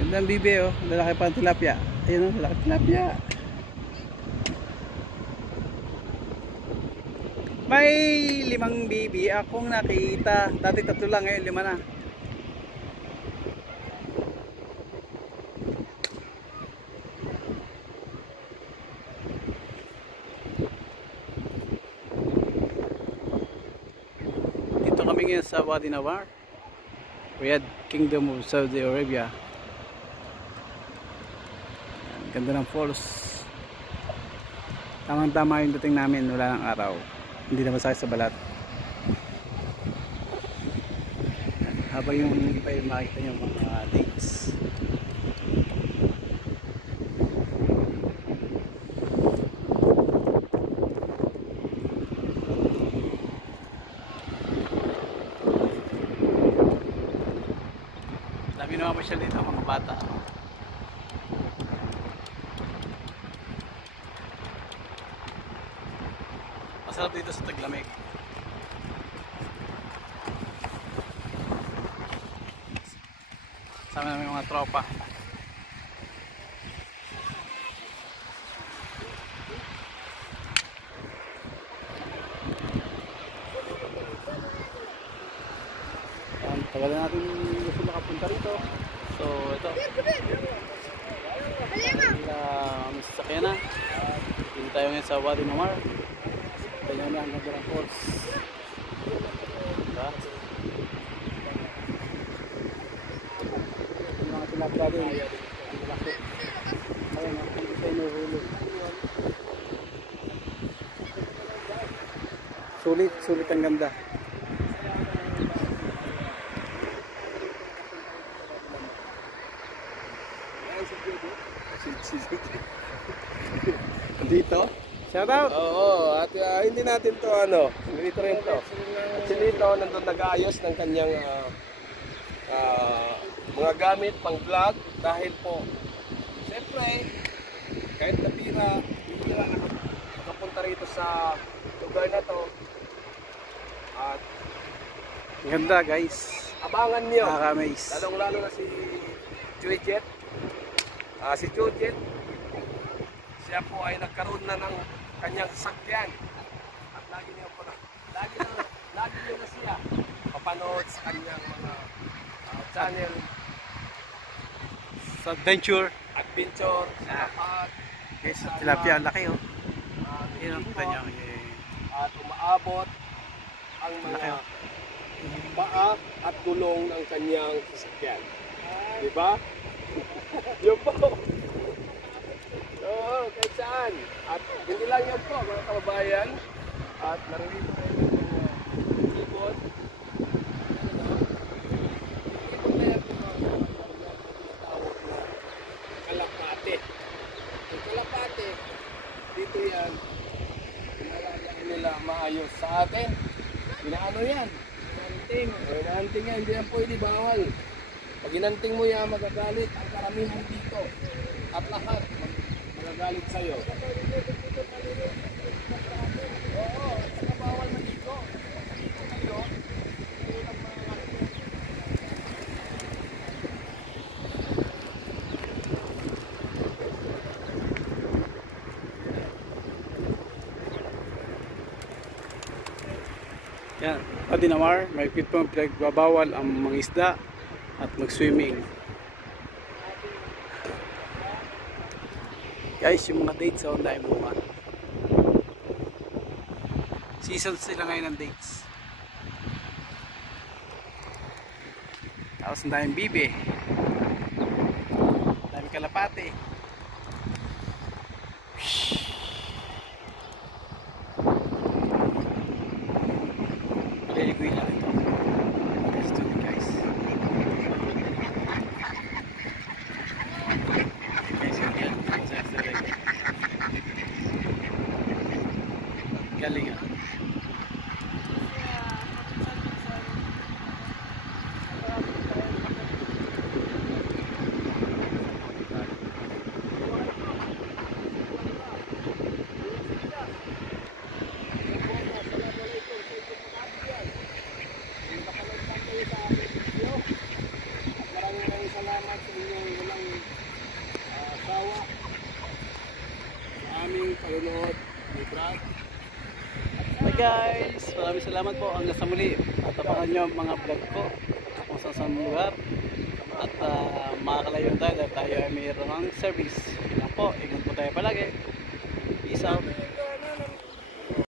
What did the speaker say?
Gandang bibe oh, lalaki pa ang tilapia. Ayun oh, lalaki tilapia. May 5 bibi akong nakita. Dati 3 lang, ngayon 5 na. Dito kami ngayon sa Wadi Nawar, Riyadh Kingdom of Saudi Arabia. Ganda ng falls. Tamang tama yung dating namin, wala ng araw. Hindi na masakit sa balat. Habang yung iba yung makikita nyo mga lakes. Dami naman pa siya dito mga bata. Masarap dito sa taglamig. Sama namin mga tropa. Tagal na natin gusto makapunta rito. So ito. May sasakyan na. Hindi tayo ngayon sa Wadi Nawar. Ganyan na ang ganda ng falls. Diba? Yung mga tilapia din. Ang laki. Ayun, hindi tayo nuhulog. Sulit ang ganda. Dito? Shout out! Oo, at hindi natin to dito rin to. Actually ito, nandun nag-aayos ng kanyang mga gamit pang vlog dahil po, siyempre, kahit bihira nakapunta rito sa lugar na to. At Ganda guys. abangan niyo, Nakaka-amaze. lalong-lalo na si Chujet. Si Chujet, siya po ay nagkaroon na ng kanyang sasakyan. At lagi niyo na siya papanood sa kanyang mga channel Sa adventure. at Guys, tilapia ang laki oh. Yun ang kita niya. at umaabot ang Laki, mga oh. paa at gulong ng kanyang sasakyan. Diba? Yun po. Oo, kahit saan. At hindi lang yan po mga kababayan. At narito rin yung ikot. Ikot na yan po mga kababayan. Tinatawag na kalapate. Ang kalapate, dito yan, pinalagaan nila maayos sa atin. Inaano yan? Inanting yan, hindi yan pwede bawal. Pag inanting mo yan, magagalit ang karamihan dito. At lahat magagalit sa'yo. Oo, at saka bawal na dito. Dito kayo, dito lang mga Yan, Wadi Nawar, may pitpong pinagbabawal ang mga isda at mag-swimming. Guys, yung mga dates sa Honda Imuha. Season sila ngayon ng dates. Tapos ang daming bibe. Daming kalapate. Maliliguin lang ito. Let's do it guys. Guys, yan. Galing ah. guys, maraming salamat po hanggang sa muli. At abangan nyo ang mga vlog ko kung saan saan lugar. At makakalayo tayo dahil tayo ay mayroon ng service. Yun lang po, ingat po tayo palagi. Peace out.